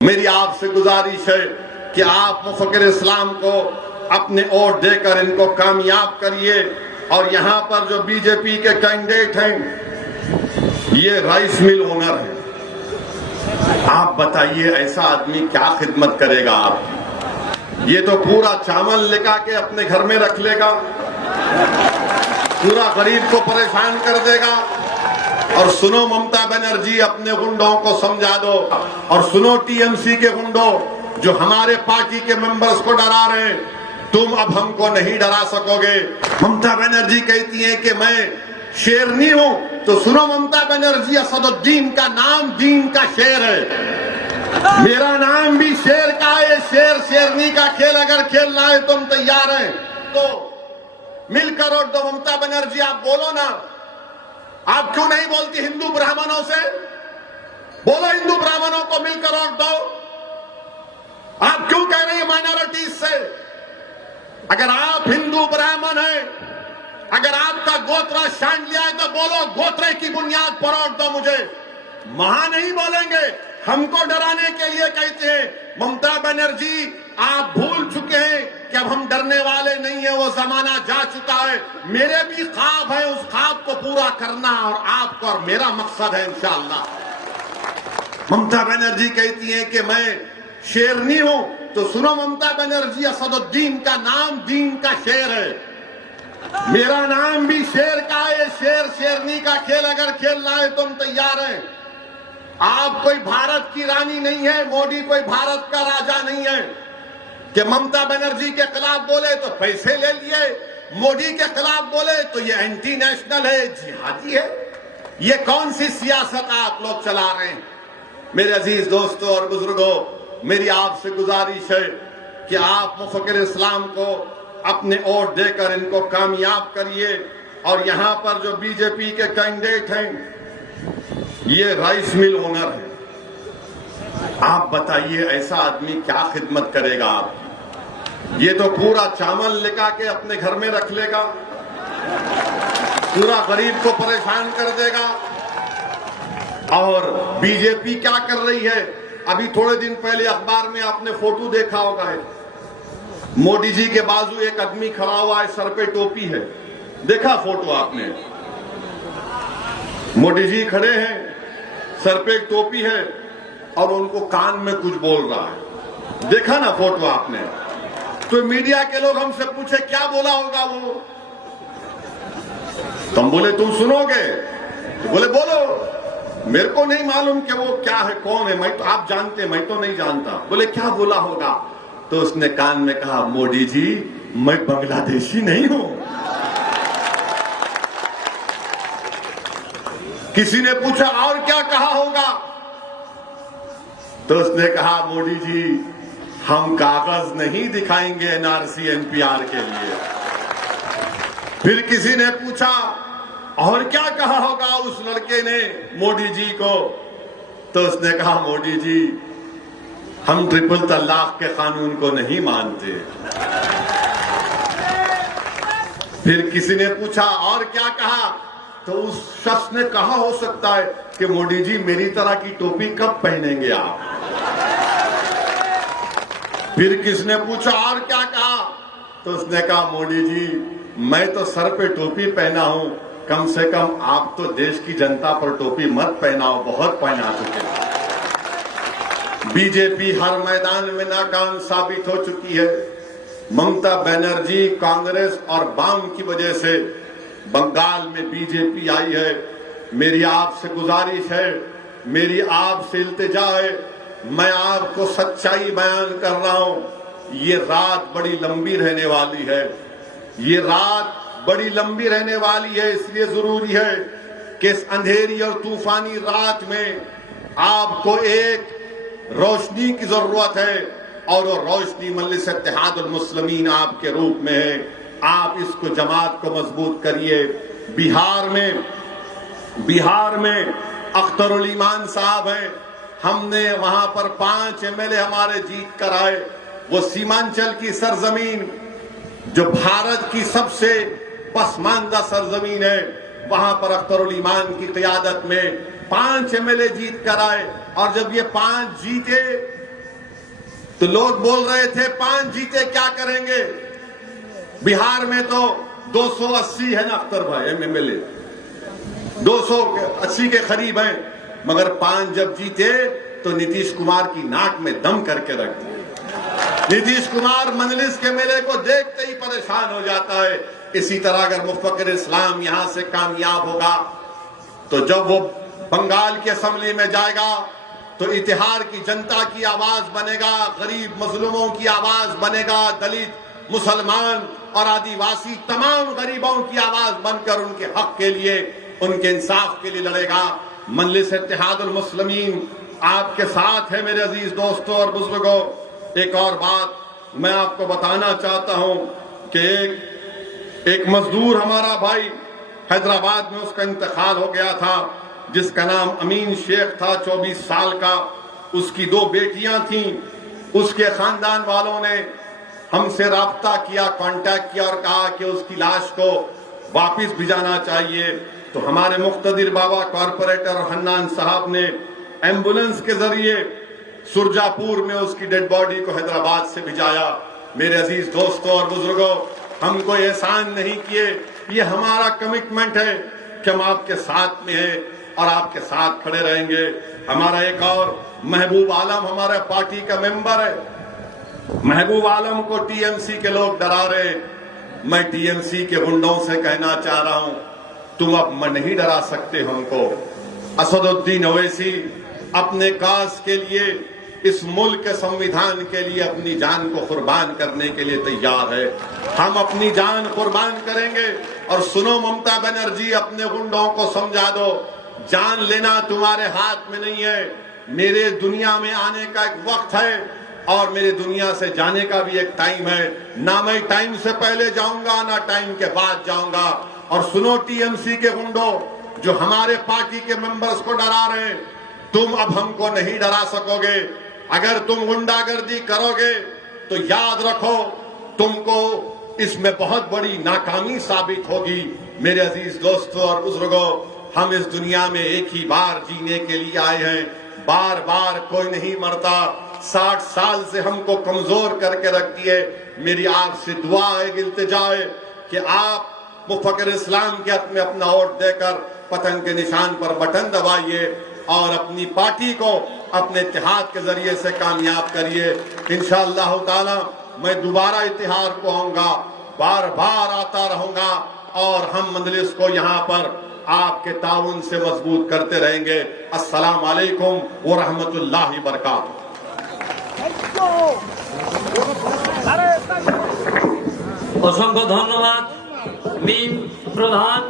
मेरी आपसे गुजारिश है कि आप मुफक्किर इस्लाम को अपने वोट देकर इनको कामयाब करिए। और यहाँ पर जो बीजेपी के कैंडिडेट हैं ये राइस मिल ओनर है। आप बताइए ऐसा आदमी क्या खिदमत करेगा आप? ये तो पूरा चावल लेकर के अपने घर में रख लेगा, पूरा गरीब को परेशान कर देगा। और सुनो ममता बनर्जी, अपने गुंडों को समझा दो। और सुनो टीएमसी के गुंडों जो हमारे पार्टी के मेंबर्स को डरा रहे हैं, तुम अब हमको नहीं डरा सकोगे। ममता बनर्जी कहती है कि मैं शेरनी हूं, तो सुनो ममता बनर्जी, असदुद्दीन का नाम दीन का शेर है। मेरा नाम भी शेर का है। शेर शेरनी का खेल अगर खेलना है तुम तैयार हैं तो मिलकर वोट दो। ममता बनर्जी आप बोलो ना, आप क्यों नहीं बोलती हिंदू ब्राह्मणों से? बोलो हिंदू ब्राह्मणों को मिलकर वोट दो। आप क्यों कह रहे हैं माइनॉरिटीज से? अगर आप हिंदू ब्राह्मण हैं, अगर आपका गोत्र छांट लिया है तो बोलो गोत्र की बुनियाद पर वोट दो मुझे। वहां नहीं बोलेंगे, हमको डराने के लिए कहते हैं। ममता बनर्जी आप भूल चुके हैं कि अब हम डरने वाले नहीं है, वो जमाना जा चुका है। मेरे भी ख्वाब है, उस ख्वाब को पूरा करना और आपका और मेरा मकसद है इंशाअल्लाह। ममता बनर्जी कहती है कि मैं शेरनी हूं, तो सुनो ममता बनर्जी, असदुद्दीन का नाम दीन का शेर है। मेरा नाम भी शेर का है। शेर शेरनी का खेल अगर खेलना है तुम तैयार हैं। आप कोई भारत की रानी नहीं है, मोदी कोई भारत का राजा नहीं है कि ममता बनर्जी के खिलाफ बोले तो पैसे ले लिए, मोदी के खिलाफ बोले तो ये एंटी नेशनल है, जिहादी है। ये कौन सी सियासत आप लोग चला रहे हैं? मेरे अजीज दोस्तों और बुजुर्गों, मेरी आपसे गुजारिश है कि आप मुफक्किर इस्लाम को अपने वोट देकर इनको कामयाब करिए। और यहाँ पर जो बीजेपी के कैंडिडेट हैं ये राइस मिल ओनर है। आप बताइए ऐसा आदमी क्या खिदमत करेगा आप? ये तो पूरा चावल लेकर के अपने घर में रख लेगा, पूरा गरीब को परेशान कर देगा। और बीजेपी क्या कर रही है? अभी थोड़े दिन पहले अखबार में आपने फोटो देखा होगा है, मोदी जी के बाजू एक आदमी खड़ा हुआ है, सर पे टोपी है। देखा फोटो आपने? मोदी जी खड़े हैं, सर पे एक टोपी है और उनको कान में कुछ बोल रहा है। देखा ना फोटो आपने? तो मीडिया के लोग हमसे पूछे क्या बोला होगा वो, तो हम बोले तुम सुनोगे? तो बोले बोलो। मेरे को नहीं मालूम कि वो क्या है, कौन है, मैं तो आप जानते हैं, मैं तो नहीं जानता। बोले क्या बोला होगा? तो उसने कान में कहा, मोदी जी मैं बांग्लादेशी नहीं हूं। किसी ने पूछा और क्या कहा होगा? तो उसने कहा, मोदी जी हम कागज नहीं दिखाएंगे एनआरसी एनपीआर के लिए। फिर किसी ने पूछा और क्या कहा होगा उस लड़के ने मोदी जी को? तो उसने कहा, मोदी जी हम ट्रिपल तलाक के कानून को नहीं मानते। फिर किसी ने पूछा और क्या कहा? तो उस शख्स ने कहा हो सकता है कि मोदी जी मेरी तरह की टोपी कब पहनेंगे आप? फिर किसने पूछा और क्या कहा? तो उसने कहा, मोदी जी मैं तो सर पे टोपी पहना हूं, कम से कम आप तो देश की जनता पर टोपी मत पहनाओ, बहुत पहना चुके हैं। बीजेपी हर मैदान में नाकाम साबित हो चुकी है। ममता बनर्जी कांग्रेस और वाम की वजह से बंगाल में बीजेपी आई है। मेरी आपसे गुजारिश है, मेरी आपसे इल्तिजा है, मैं आपको सच्चाई बयान कर रहा हूं। ये रात बड़ी लंबी रहने वाली है, ये रात बड़ी लंबी रहने वाली है। इसलिए जरूरी है कि इस अंधेरी और तूफानी रात में आपको एक रोशनी की जरूरत है, और वो रोशनी मजलिस इत्तेहादुल मुस्लिमीन आपके रूप में है। आप इसको जमात को मजबूत करिए। बिहार में अख्तरुल ईमान साहब हैं, हमने वहां पर 5 एमएलए हमारे जीत कर आए। वो सीमांचल की सरजमीन जो भारत की सबसे पसमानदा सरजमीन है, वहां पर अख्तरुल ईमान की क़ियादत में 5 एमएलए जीत कर आए। और जब ये 5 जीते तो लोग बोल रहे थे 5 जीते क्या करेंगे। बिहार में तो 280 है ना अख्तर भाई एमएलए, 280 के करीब हैं, मगर 5 जब जीते तो नीतीश कुमार की नाक में दम करके रख दिया। नीतीश कुमार मजलिस के मेले को देखते ही परेशान हो जाता है। इसी तरह अगर मुफक्किर इस्लाम यहां से कामयाब होगा तो जब वो बंगाल की असेंबली में जाएगा तो इतिहार की जनता की आवाज बनेगा, गरीब मजलूमों की आवाज बनेगा, दलित, मुसलमान और आदिवासी तमाम गरीबों की आवाज बनकर उनके हक के लिए, उनके इंसाफ के लिए लड़ेगा। मजलिस इत्तेहादुल मुस्लिमीन आपके साथ है मेरे अजीज दोस्तों और बुजुर्गों। एक और बात मैं आपको बताना चाहता हूं कि एक मजदूर हमारा भाई हैदराबाद में, उसका इंतकाल हो गया था, जिसका नाम अमीन शेख था, 24 साल का। उसकी 2 बेटियां थीं। उसके खानदान वालों ने हमसे राब्ता किया, कांटेक्ट किया और कहा कि उसकी लाश को वापस भिजाना चाहिए। तो हमारे मुख्तदिर बाबा कॉरपोरेटर हन्नान साहब ने एम्बुलेंस के जरिए सुरजापुर में उसकी डेड बॉडी को हैदराबाद से भिजाया। मेरे अजीज दोस्तों और बुजुर्गों, हम कोई एहसान नहीं किए, ये हमारा कमिटमेंट है कि हम आपके साथ में हैं और आपके साथ खड़े रहेंगे। हमारा एक और महबूब आलम हमारे पार्टी का मेंबर है। महबूब आलम को टीएमसी के लोग डरा रहे। मैं टीएमसी के गुंडों से कहना चाह रहा हूं, तुम अब नहीं डरा सकते हमको। असदुद्दीन ओवैसी अपने काज के लिए, इस मुल्क के संविधान के लिए अपनी जान को कुर्बान करने के लिए तैयार है। हम अपनी जान कुर्बान करेंगे। और सुनो ममता बनर्जी, अपने गुंडों को समझा दो, जान लेना तुम्हारे हाथ में नहीं है। मेरे दुनिया में आने का एक वक्त है और मेरे दुनिया से जाने का भी एक टाइम है। ना मैं टाइम से पहले जाऊंगा ना टाइम के बाद जाऊंगा। और सुनो टीएमसी के गुंडों जो हमारे पार्टी के मेंबर्स को डरा रहे हैं, तुम अब हमको नहीं डरा सकोगे। अगर तुम गुंडागर्दी करोगे तो याद रखो तुमको इसमें बहुत बड़ी नाकामी साबित होगी। मेरे अजीज दोस्तों और बुजुर्गों, हम इस दुनिया में एक ही बार जीने के लिए आए हैं। बार बार कोई नहीं मरता। 60 साल से हमको कमजोर करके रख दिए। मेरी आपसे दुआ है, इल्तिजा है कि आप मुफक्किर इस्लाम के हक में अपना वोट देकर पतंग के निशान पर बटन दबाइए और अपनी पार्टी को अपने इत्तेहाद के जरिए से कामयाब करिए। इंशाअल्लाह ताला मैं दोबारा इत्तेहाद को आऊंगा, बार बार आता रहूंगा और हम मजलिस को यहाँ पर आपके ताउन से मजबूत करते रहेंगे। अस्सलाम वालेकुम व रहमतुल्लाहि बरकातहू। অসংখ্য ধন্যবাদ মিম প্রধান।